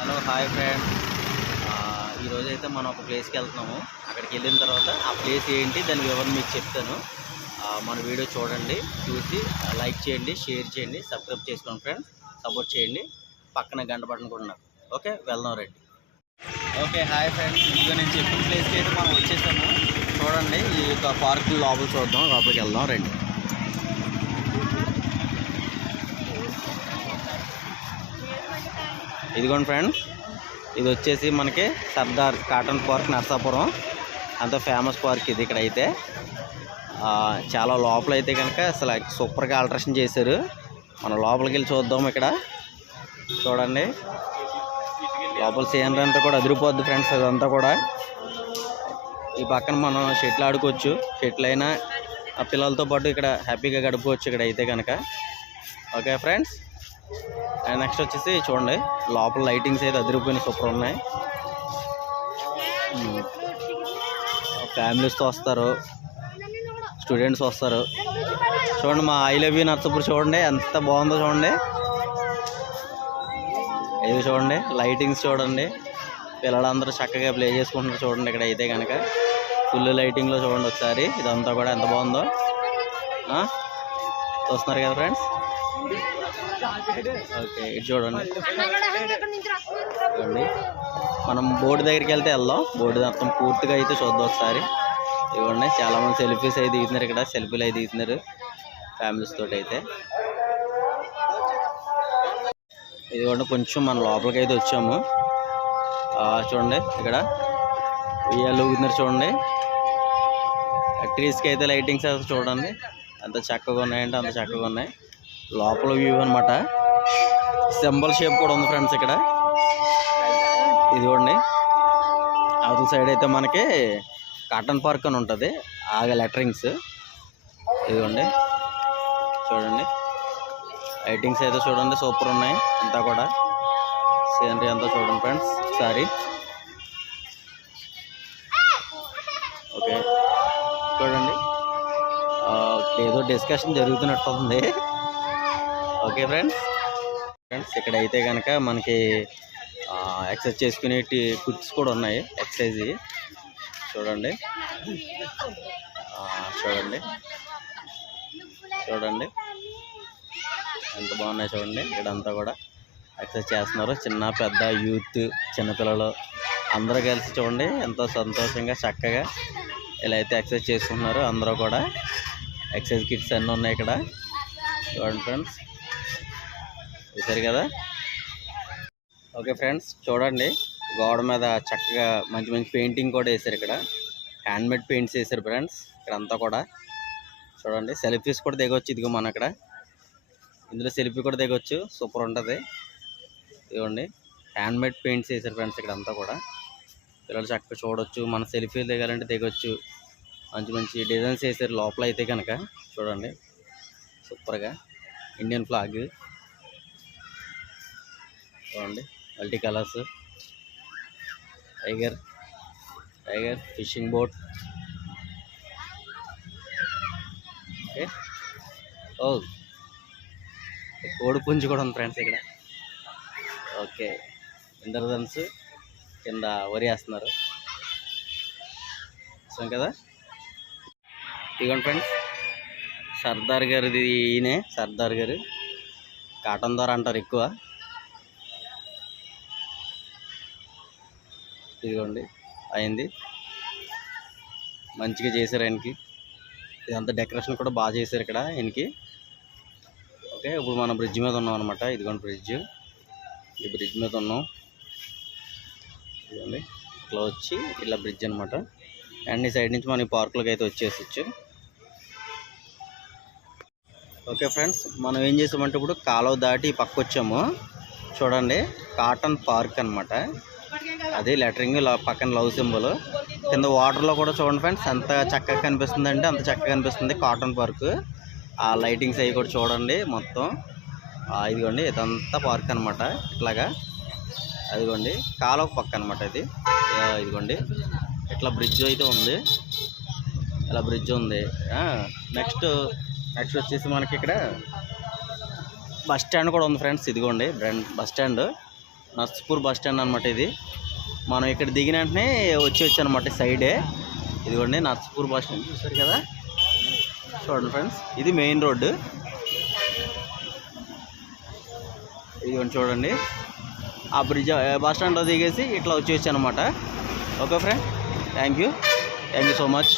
Hello hi friends. ఈరోజైతే మనం ఒక ప్లేస్కి వెళ్తున్నాము. అక్కడికి వెళ్ళిన తర్వాత ఆ ప్లేస్ ఏంటి దాని వివరణ మీకు చెప్తాను. మన వీడియో చూడండి, చూసి లైక్ చేయండి, షేర్ చేయండి, సబ్స్క్రైబ్ చేసుకోండి ఫ్రెండ్స్. సపోర్ట్ చేయండి. పక్కన గంట బటన్ కూడా ఉన్నారు. ఓకే, వెళ్దాం రండి. ఓకే హాయ్ ఫ్రెండ్స్, ఇదిగో నేను చెప్పిన ప్లేస్కి అయితే మనం వచ్చేసాము. చూడండి, ఈ యొక్క పార్క్ లోపల చూద్దాం, లోపలికి వెళ్దాం రండి. ఇదిగోండి ఫ్రెండ్స్, ఇది వచ్చేసి మనకి సర్దార్ కాటన్ పార్క్ నర్సాపురం. అంత ఫేమస్ పార్క్ ఇది. ఇక్కడ అయితే చాలా లోపల అయితే కనుక అసలు సూపర్గా ఆల్ట్రేషన్ చేశారు. మనం లోపలికి వెళ్ళి చూద్దాం. ఇక్కడ చూడండి, లోపల సీనరీ అంతా కూడా అదిరిపోద్ది ఫ్రెండ్స్. అదంతా కూడా ఈ పక్కన మనం షటిల్ ఆడుకోవచ్చు. షటిల్ అయినా ఆ పిల్లలతో పాటు ఇక్కడ హ్యాపీగా గడుపుకోవచ్చు ఇక్కడ అయితే కనుక. ఓకే ఫ్రెండ్స్, నెక్స్ట్ వచ్చేసి చూడండి, లోపల లైటింగ్స్ అయితే అదిరిపోయినాయి, సూపర్ ఉన్నాయి. ఫ్యామిలీస్తో వస్తారు, స్టూడెంట్స్ వస్తారు. చూడండి, మా ఐ లవ్ యూ నర్సాపూర్ చూడండి ఎంత బాగుందో చూడండి. ఇది చూడండి, లైటింగ్స్ చూడండి, పిల్లలందరూ చక్కగా ప్లే చేసుకుంటున్నారు చూడండి. ఇక్కడ అయితే కనుక ఫుల్ లైటింగ్లో చూడండి ఒకసారి. ఇదంతా కూడా ఎంత బాగుందో చూస్తున్నారు కదా ఫ్రెండ్స్. ఓకే, ఇది చూడండి. చూడండి, మనం బోర్డు దగ్గరికి వెళ్దాం. బోర్డు మొత్తం పూర్తిగా అయితే చూద్దాం ఒకసారి. ఇవ్వండి, చాలామంది సెల్ఫీస్ అయితే దిగుతున్నారు. ఇక్కడ సెల్ఫీలు అయితే దిగుతున్నారు ఫ్యామిలీస్ తోటి అయితే. ఇదిగోండి, కొంచెం మన లోపలికి అయితే వచ్చాము. చూడండి, ఇక్కడ ఉయ్యాలు ఊగుతున్నారు చూడండి. ట్రీస్కి అయితే లైటింగ్స్ అయితే చూడండి ఎంత చక్కగా ఉన్నాయంటే అంత చక్కగా ఉన్నాయి. లోపల వ్యూ అనమాట. సింబల్ షేప్ కూడా ఉంది ఫ్రెండ్స్ ఇక్కడ. ఇదిగోండి, అవతల సైడ్ అయితే మనకి కాటన్ పార్క్ అని ఉంటుంది, ఆ లెటరింగ్స్. ఇదిగోండి చూడండి, లైటింగ్స్ అయితే చూడండి సూపర్ ఉన్నాయి. అంతా కూడా సీనరీ అంతా చూడండి ఫ్రెండ్స్ ఒకసారి. ఓకే చూడండి, ఏదో డిస్కషన్ జరుగుతున్నట్టు ఉంది. ఓకే ఫ్రెండ్స్, ఇక్కడ అయితే కనుక మనకి ఎక్సర్సైజ్ చేసుకునే కుర్చీస్ కూడా ఉన్నాయి. ఎక్సర్సైజ్ చూడండి, చూడండి చూడండి ఎంత బాగున్నాయి చూడండి. ఇక్కడంతా కూడా ఎక్సర్సైజ్ చేస్తున్నారు. చిన్న పెద్ద యూత్, చిన్నపిల్లలు అందరూ కలిసి చూడండి ఎంతో సంతోషంగా చక్కగా ఇలా అయితే ఎక్సర్సైజ్ చేసుకుంటున్నారు. అందరూ కూడా ఎక్సర్సైజ్ కిట్స్ అన్నీ ఉన్నాయి ఇక్కడ చూడండి ఫ్రెండ్స్. చూసారు కదా. ఓకే ఫ్రెండ్స్, చూడండి, గోడ మీద చక్కగా మంచి మంచి పెయింటింగ్ కూడా వేశారు. ఇక్కడ హ్యాండ్మేడ్ పెయింట్స్ వేశారు ఫ్రెండ్స్. ఇక్కడ అంతా కూడా చూడండి, సెల్ఫీస్ కూడా దిగవచ్చు. ఇదిగో మనం ఇక్కడ ఇందులో సెల్ఫీ కూడా దిగవచ్చు, సూపర్ ఉంటుంది. ఇదిగోండి, హ్యాండ్మేడ్ పెయింట్స్ వేశారు ఫ్రెండ్స్. ఇక్కడ అంతా కూడా పిల్లలు చక్కగా చూడవచ్చు. మన సెల్ఫీలు దిగాలంటే దిగవచ్చు. మంచి మంచి డిజైన్స్ వేసారు లోపల అయితే కనుక. చూడండి సూపర్గా ఇండియన్ ఫ్లాగ్ చూడండి, multi colours, tiger fishing boat. Okay, కోడి పుంజు కూడా ఉంది ఫ్రెండ్స్ ఇక్కడ. ఓకే, ఇంద్రధనుసు కింద వరి వేస్తున్నారు కదా. ఇదిగోండి ఫ్రెండ్స్, సర్దార్ గారిది ఈయనే. సర్దార్ గారు కాటన్ ద్వారా అంటారు ఎక్కువ. ఇదిగోండి, అయింది మంచిగా చేశారు ఆయనకి. ఇదంతా డెకరేషన్ కూడా బాగా చేశారు ఇక్కడ ఆయనకి. ఓకే, ఇప్పుడు మనం బ్రిడ్జ్ మీద ఉన్నాం అనమాట. ఇదిగోండి బ్రిడ్జ్, ఈ బ్రిడ్జ్ మీద ఉన్నాం. ఇదిగోండి, ఇట్లా వచ్చి ఇలా బ్రిడ్జ్ అనమాట. అండ్ ఈ సైడ్ నుంచి మనం ఈ పార్కులోకి అయితే వచ్చేసచ్చు. ఓకే ఫ్రెండ్స్, మనం ఏం చేసామంటే ఇప్పుడు కాలువ దాటి పక్క వచ్చాము. చూడండి, కాటన్ పార్క్ అనమాట. అది లెటరింగ్, పక్కన లవ్ సింబల్, కింద వాటర్లో కూడా చూడండి ఫ్రెండ్స్ ఎంత చక్కగా కనిపిస్తుంది అంటే అంత చక్కగా కనిపిస్తుంది కాటన్ పార్క్. ఆ లైటింగ్స్ అవి కూడా చూడండి మొత్తం. ఇదిగోండి, ఇదంతా పార్క్ అనమాట. ఇట్లాగా అదిగోండి కాలువ పక్క అనమాట ఇది. ఇదిగోండి ఇట్లా బ్రిడ్జ్ అయితే ఉంది, ఇలా బ్రిడ్జ్ ఉంది. నెక్స్ట్ వచ్చేసి మనకి ఇక్కడ బస్ స్టాండ్ కూడా ఉంది ఫ్రెండ్స్. ఇదిగోండి bus stand. Narsapur bus stand అనమాట ఇది. మనం ఇక్కడ దిగిన వెంటనే వచ్చి అనమాట సైడే. ఇదిగోండి నర్సాపూర్ బస్ స్టాండ్ చూసారు కదా. చూడండి ఫ్రెండ్స్, ఇది మెయిన్ రోడ్డు. ఇదిగోండి చూడండి, ఆ బ్రిడ్జ్ బస్ స్టాండ్లో దిగేసి ఇట్లా వచ్చి అనమాట. Okay friend, thank you so much.